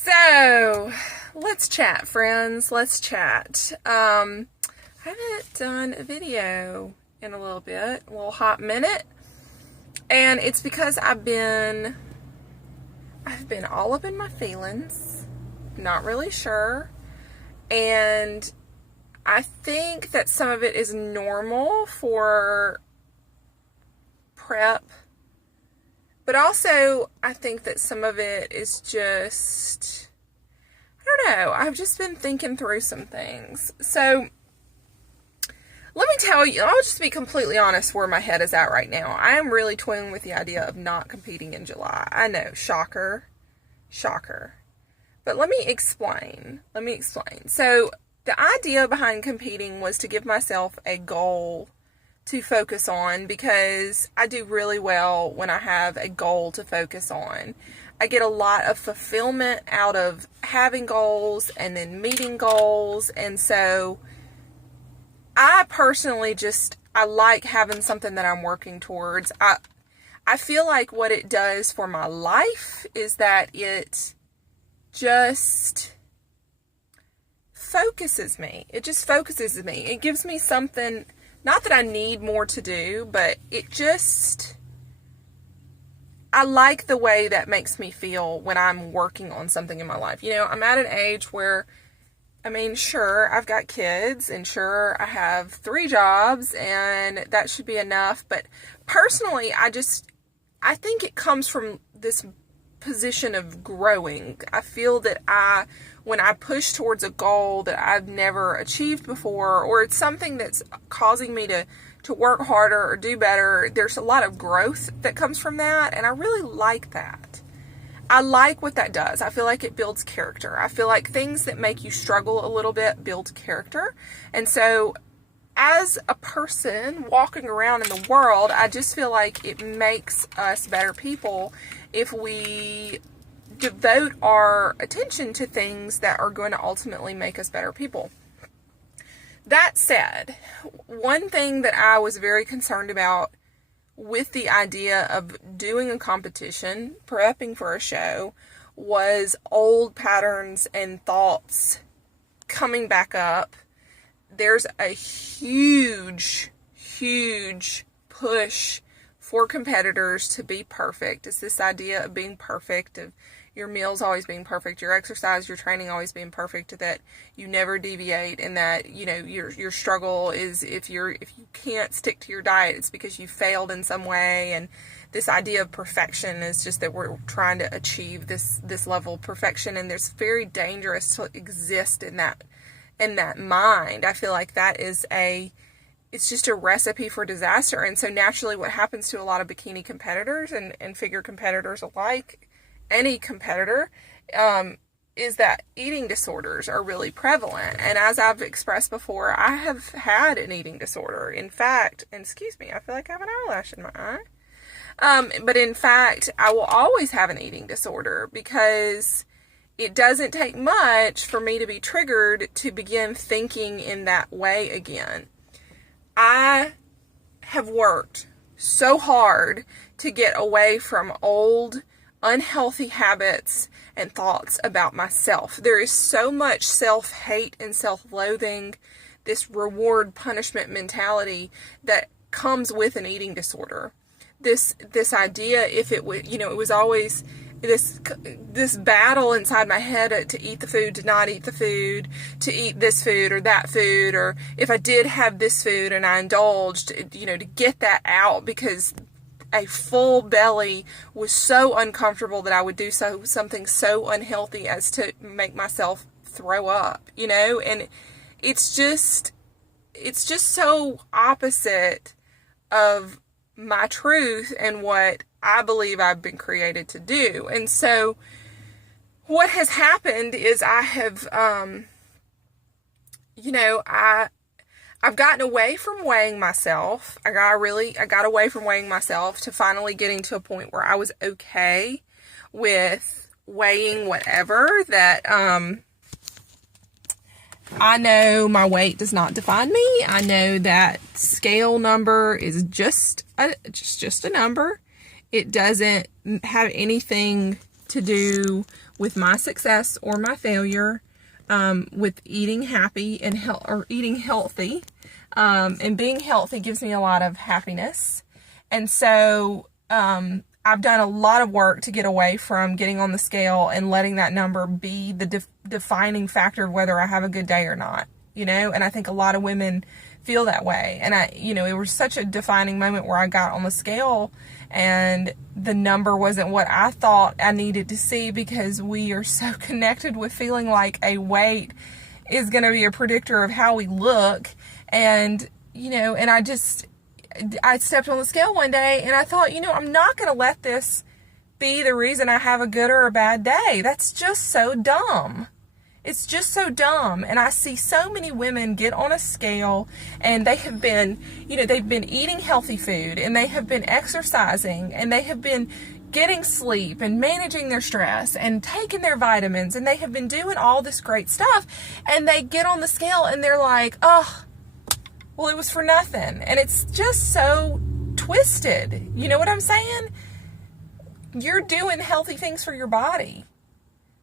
So, let's chat, friends. Let's chat. I haven't done a video in a little bit, a little hot minute. And it's because I've been all up in my feelings. Not really sure. And I think that some of it is normal for prep. But also, I think that some of it is just, I don't know, I've just been thinking through some things. So, let me tell you, I'll just be completely honest where my head is at right now. I am really toying with the idea of not competing in July. I know, shocker, shocker. But let me explain. So, the idea behind competing was to give myself a goal to focus on, because I do really well when I have a goal to focus on. I get a lot of fulfillment out of having goals and then meeting goals, and so I personally I like having something that I'm working towards. I feel like what it does for my life is that it just focuses me. It just focuses me. It gives me something. Not that I need more to do, but I like the way that makes me feel when I'm working on something in my life. You know, I'm at an age where, sure, I've got kids, and sure, I have 3 jobs, and that should be enough. But personally, I think it comes from this position of growing. I feel that when I push towards a goal that I've never achieved before, or it's something that's causing me to work harder or do better, there's a lot of growth that comes from that, and I really like that. I like what that does. I feel like it builds character. I feel like things that make you struggle a little bit build character. And so, as a person walking around in the world, I just feel like it makes us better people if we devote our attention to things that are going to ultimately make us better people. That said, one thing that I was very concerned about with the idea of doing a competition, prepping for a show, was old patterns and thoughts coming back up. There's a huge push for competitors to be perfect. It's this idea of being perfect, of your meals always being perfect, your exercise, your training always being perfect, that you never deviate, and that, you know, your struggle is if you can't stick to your diet, it's because you failed in some way. And this idea of perfection is just that we're trying to achieve this level of perfection, and it's very dangerous to exist in that mind. I feel like that is it's just a recipe for disaster. And so naturally what happens to a lot of bikini competitors and figure competitors alike, any competitor, is that eating disorders are really prevalent. And as I've expressed before, I have had an eating disorder. In fact, and excuse me, I feel like I have an eyelash in my eye. But in fact, I will always have an eating disorder, because it doesn't take much for me to be triggered to begin thinking in that way again. I have worked so hard to get away from old, unhealthy habits and thoughts about myself. There is so much self-hate and self-loathing, this reward-punishment mentality that comes with an eating disorder. This idea, if it was, it was always this battle inside my head to eat the food, to not eat the food, to eat this food or that food, or if I did have this food and I indulged, to get that out, because a full belly was so uncomfortable that I would do something so unhealthy as to make myself throw up, and it's just so opposite of my truth and what I believe I've been created to do. And so what has happened is I have, I've gotten away from weighing myself. I got away from weighing myself to finally getting to a point where I was okay with weighing whatever, that, I know my weight does not define me. I know that scale number is just a number. It doesn't have anything to do with my success or my failure, with eating happy and eating healthy. And being healthy gives me a lot of happiness. And so, I've done a lot of work to get away from getting on the scale and letting that number be the defining factor of whether I have a good day or not, and I think a lot of women feel that way. And it was such a defining moment where I got on the scale and the number wasn't what I thought I needed to see, because we are so connected with feeling like a weight is going to be a predictor of how we look. And, and I stepped on the scale one day and I thought, I'm not going to let this be the reason I have a good or a bad day. That's just so dumb. It's just so dumb. And I see so many women get on a scale and they have been, they've been eating healthy food and they have been exercising and they have been getting sleep and managing their stress and taking their vitamins and they have been doing all this great stuff, and they get on the scale and they're like, oh, well, it was for nothing. And it's just so twisted. You know what I'm saying? You're doing healthy things for your body.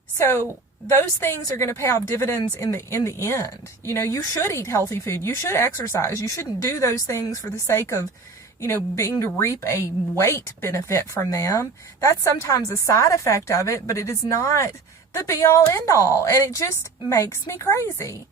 So those things are going to pay off dividends in the end. You should eat healthy food. You should exercise. You shouldn't do those things for the sake of, being to reap a weight benefit from them. That's sometimes a side effect of it, but it is not the be all end all. And it just makes me crazy.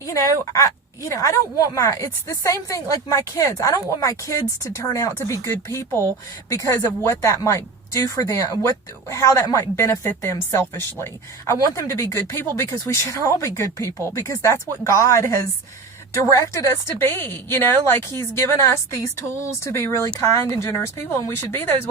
I don't want it's the same thing like my kids. I don't want my kids to turn out to be good people because of what that might do for them, how that might benefit them selfishly. I want them to be good people because we should all be good people, because that's what God has directed us to be, like he's given us these tools to be really kind and generous people, and we should be that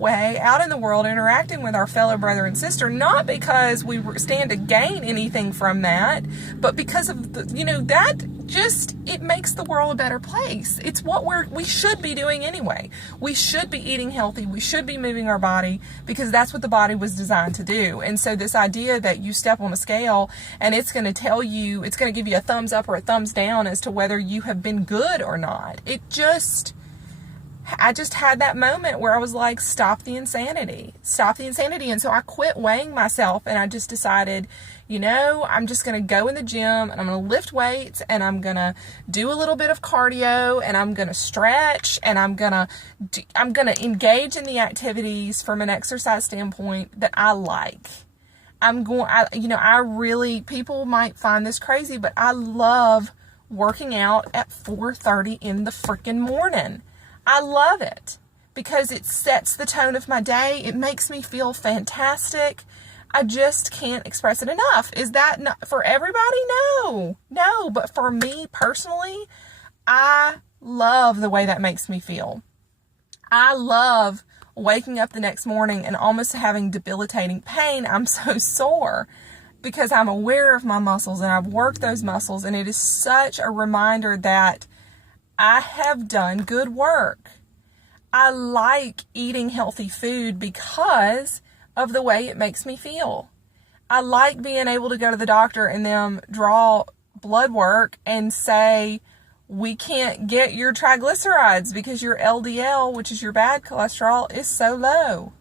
way out in the world, interacting with our fellow brother and sister, not because we stand to gain anything from that, but because of that just, it makes the world a better place. It's what we should be doing anyway. We should be eating healthy. We should be moving our body, because that's what the body was designed to do. And so this idea that you step on a scale and it's going to give you a thumbs up or a thumbs down as to whether you have been good or not. I just had that moment where I was like, stop the insanity. And so I quit weighing myself and I just decided, I'm just going to go in the gym and I'm going to lift weights and I'm going to do a little bit of cardio and I'm going to stretch and I'm going to engage in the activities from an exercise standpoint that I like. People might find this crazy, but I love working out at 4:30 in the freaking morning. I love it because it sets the tone of my day. It makes me feel fantastic. I just can't express it enough. Is that not for everybody? No. But for me personally, I love the way that makes me feel. I love waking up the next morning and almost having debilitating pain. I'm so sore because I'm aware of my muscles and I've worked those muscles, and it is such a reminder that I have done good work. I like eating healthy food because of the way it makes me feel. I like being able to go to the doctor and them draw blood work and say, we can't get your triglycerides because your LDL, which is your bad cholesterol, is so low.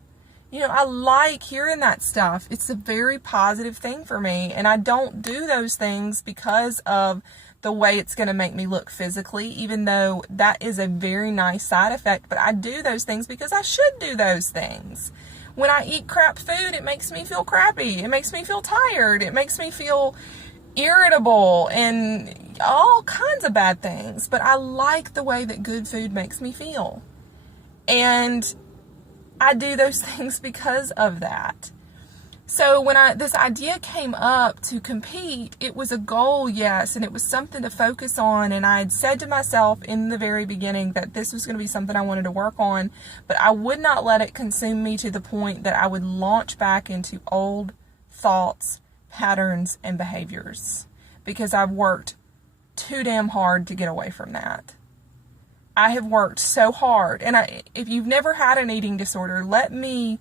I like hearing that stuff. It's a very positive thing for me. And I don't do those things because of the way it's going to make me look physically, even though that is a very nice side effect. But I do those things because I should do those things. When I eat crap food, it makes me feel crappy. It makes me feel tired. It makes me feel irritable and all kinds of bad things. But I like the way that good food makes me feel. And I do those things because of that. So when this idea came up to compete, it was a goal, yes, and it was something to focus on. And I had said to myself in the very beginning that this was going to be something I wanted to work on, but I would not let it consume me to the point that I would launch back into old thoughts, patterns, and behaviors, because I've worked too damn hard to get away from that. I have worked so hard. And if you've never had an eating disorder, let me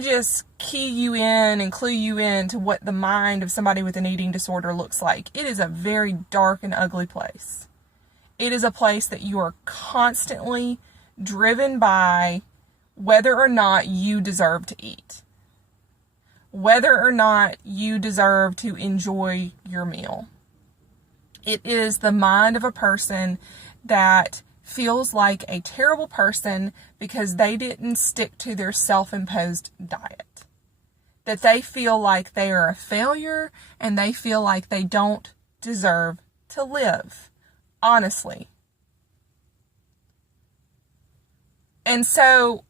just key you in and clue you in to what the mind of somebody with an eating disorder looks like. It is a very dark and ugly place. It is a place that you are constantly driven by whether or not you deserve to eat. whether or not you deserve to enjoy your meal. It is the mind of a person that feels like a terrible person because they didn't stick to their self-imposed diet. That they feel like they are a failure and they feel like they don't deserve to live. Honestly. And so,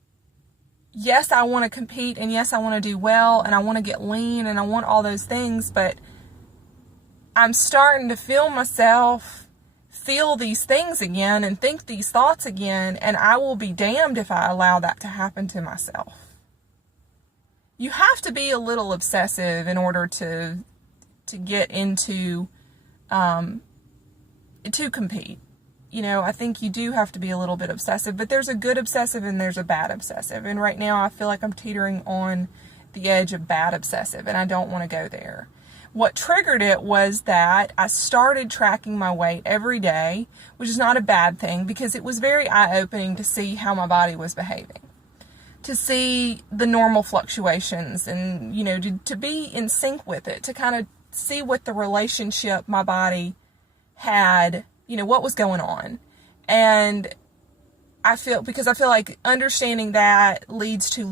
yes, I want to compete and yes, I want to do well and I want to get lean and I want all those things, but I'm starting to feel myself feel these things again and think these thoughts again, and I will be damned if I allow that to happen to myself. You have to be a little obsessive in order to get into, to compete. You know, I think you do have to be a little bit obsessive, but there's a good obsessive and there's a bad obsessive. And right now I feel like I'm teetering on the edge of bad obsessive, and I don't want to go there. What triggered it was that I started tracking my weight every day, which is not a bad thing because it was very eye-opening to see how my body was behaving. To see the normal fluctuations and, you know, to be in sync with it, to kind of see what the relationship my body had, you know, what was going on. And I feel like understanding that leads to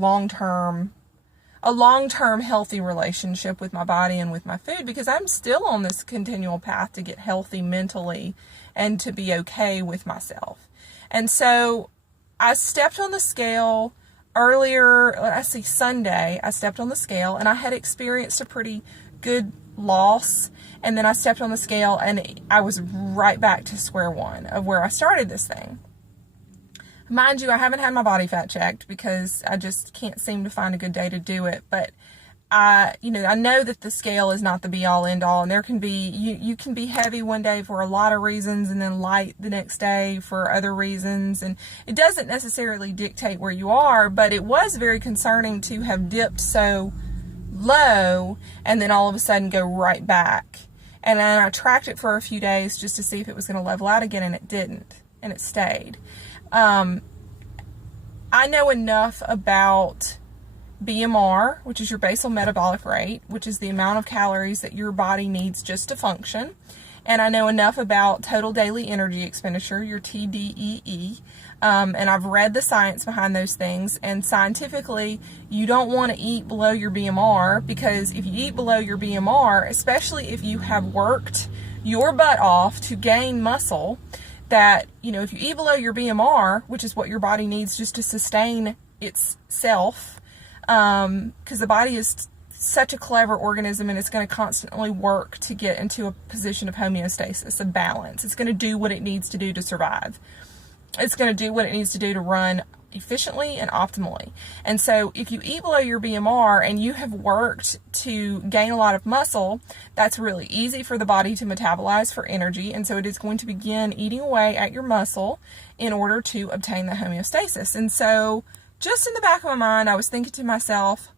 a long-term healthy relationship with my body and with my food, because I'm still on this continual path to get healthy mentally and to be okay with myself. And so I stepped on the scale earlier, Sunday, I stepped on the scale and I had experienced a pretty good loss. And then I stepped on the scale and I was right back to square one of where I started this thing. Mind you, I haven't had my body fat checked because I just can't seem to find a good day to do it. But I know that the scale is not the be all end all, and there can be, you can be heavy one day for a lot of reasons and then light the next day for other reasons. And it doesn't necessarily dictate where you are, but it was very concerning to have dipped so low and then all of a sudden go right back. And then I tracked it for a few days just to see if it was going to level out again, and it didn't, and it stayed. I know enough about BMR, which is your basal metabolic rate, which is the amount of calories that your body needs just to function. And I know enough about total daily energy expenditure, your TDEE. And I've read the science behind those things. And scientifically, you don't want to eat below your BMR, because if you eat below your BMR, especially if you have worked your butt off to gain muscle, that, you know, if you eat below your BMR, which is what your body needs just to sustain itself, because the body is such a clever organism and it's going to constantly work to get into a position of homeostasis, of balance. It's going to do what it needs to do to survive. It's going to do what it needs to do to run efficiently and optimally. And so if you eat below your BMR and you have worked to gain a lot of muscle, that's really easy for the body to metabolize for energy. And so it is going to begin eating away at your muscle in order to obtain the homeostasis. And so just in the back of my mind, I was thinking to myself,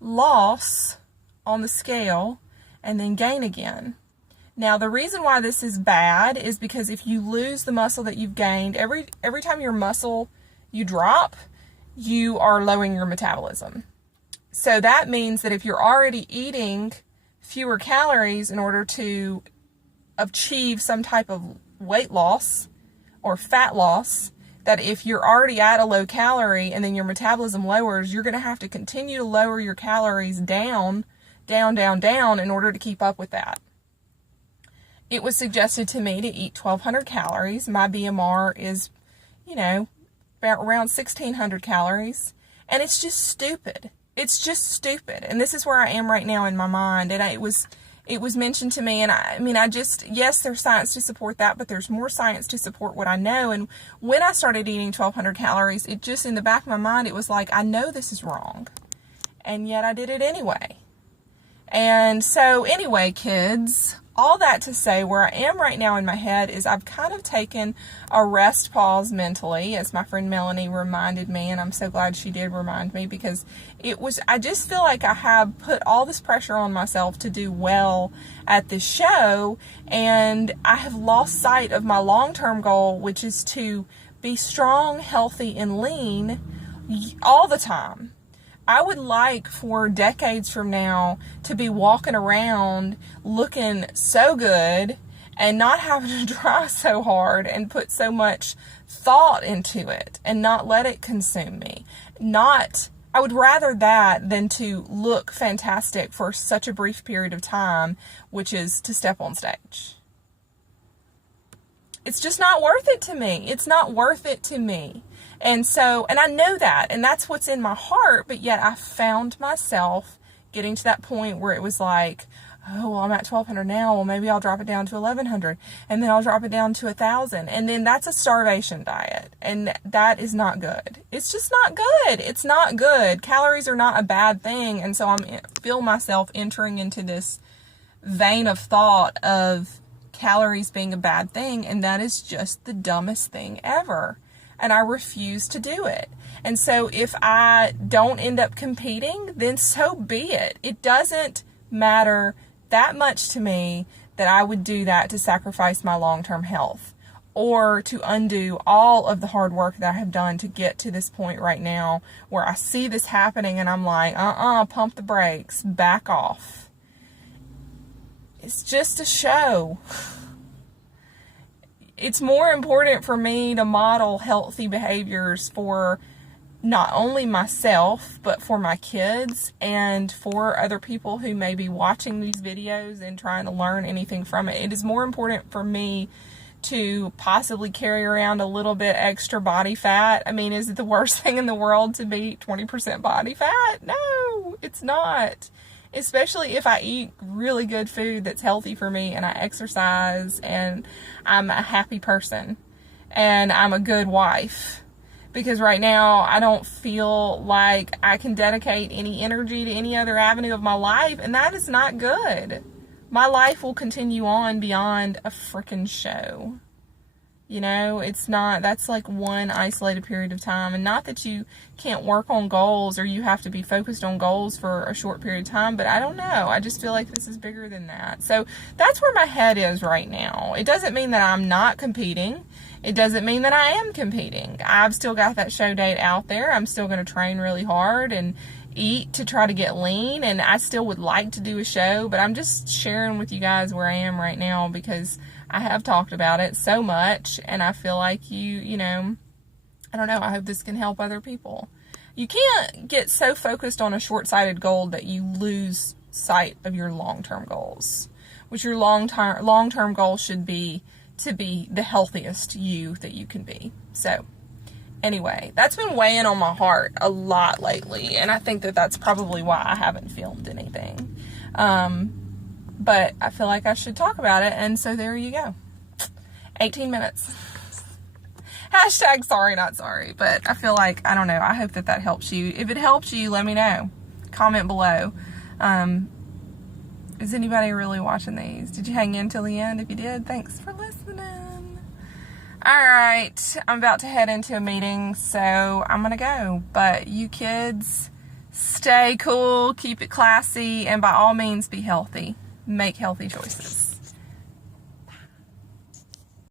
loss on the scale and then gain again. Now, the reason why this is bad is because if you lose the muscle that you've gained, every time your muscle you drop, you are lowering your metabolism. So that means that if you're already eating fewer calories in order to achieve some type of weight loss or fat loss, that if you're already at a low calorie and then your metabolism lowers, you're going to have to continue to lower your calories down in order to keep up with that. It was suggested to me to eat 1,200 calories. My BMR is, about around 1,600 calories. And it's just stupid. It's just stupid. And this is where I am right now in my mind. And it was mentioned to me, and yes, there's science to support that, but there's more science to support what I know. And when I started eating 1,200 calories, it just, in the back of my mind, it was like, I know this is wrong. And yet I did it anyway. And so anyway, kids, all that to say, where I am right now in my head is I've kind of taken a rest pause mentally, as my friend Melanie reminded me, and I'm so glad she did remind me, because I just feel like I have put all this pressure on myself to do well at this show, and I have lost sight of my long-term goal, which is to be strong, healthy, and lean all the time. I would like for decades from now to be walking around looking so good and not having to try so hard and put so much thought into it and not let it consume me. I would rather that than to look fantastic for such a brief period of time, which is to step on stage. It's just not worth it to me. It's not worth it to me. And I know that, and that's what's in my heart, but yet I found myself getting to that point where it was like, oh, well, I'm at 1,200 now. Well, maybe I'll drop it down to 1,100, and then I'll drop it down to 1,000. And then that's a starvation diet, and that is not good. It's just not good. It's not good. Calories are not a bad thing, and so I feel myself entering into this vein of thought of calories being a bad thing, and that is just the dumbest thing ever. And I refuse to do it. And so if I don't end up competing, then so be it. It doesn't matter that much to me that I would do that to sacrifice my long-term health or to undo all of the hard work that I have done to get to this point right now where I see this happening and I'm like, pump the brakes, back off. It's just a show. It's more important for me to model healthy behaviors for not only myself, but for my kids and for other people who may be watching these videos and trying to learn anything from it. It is more important for me to possibly carry around a little bit extra body fat. I mean, is it the worst thing in the world to be 20% body fat? No, it's not. Especially if I eat really good food that's healthy for me and I exercise and I'm a happy person and I'm a good wife. Because right now I don't feel like I can dedicate any energy to any other avenue of my life, and that is not good. My life will continue on beyond a freaking show. You know, that's like one isolated period of time. And not that you can't work on goals or you have to be focused on goals for a short period of time, but I don't know. I just feel like this is bigger than that. So that's where my head is right now. It doesn't mean that I'm not competing. It doesn't mean that I am competing. I've still got that show date out there. I'm still going to train really hard and eat to try to get lean. And I still would like to do a show, but I'm just sharing with you guys where I am right now because I have talked about it so much, and I feel like I don't know, I hope this can help other people. You can't get so focused on a short-sighted goal that you lose sight of your long-term goals, which your long-term goal should be to be the healthiest you that you can be. So anyway, that's been weighing on my heart a lot lately, and I think that that's probably why I haven't filmed anything. But I feel like I should talk about it, and so there you go. 18 minutes. Hashtag sorry, not sorry. But I feel like, I don't know, I hope that helps you. If it helps you, let me know. Comment below. Is anybody really watching these? Did you hang in till the end? If you did, thanks for listening. Alright, I'm about to head into a meeting, so I'm gonna go. But you kids, stay cool, keep it classy, and by all means be healthy. Make healthy choices.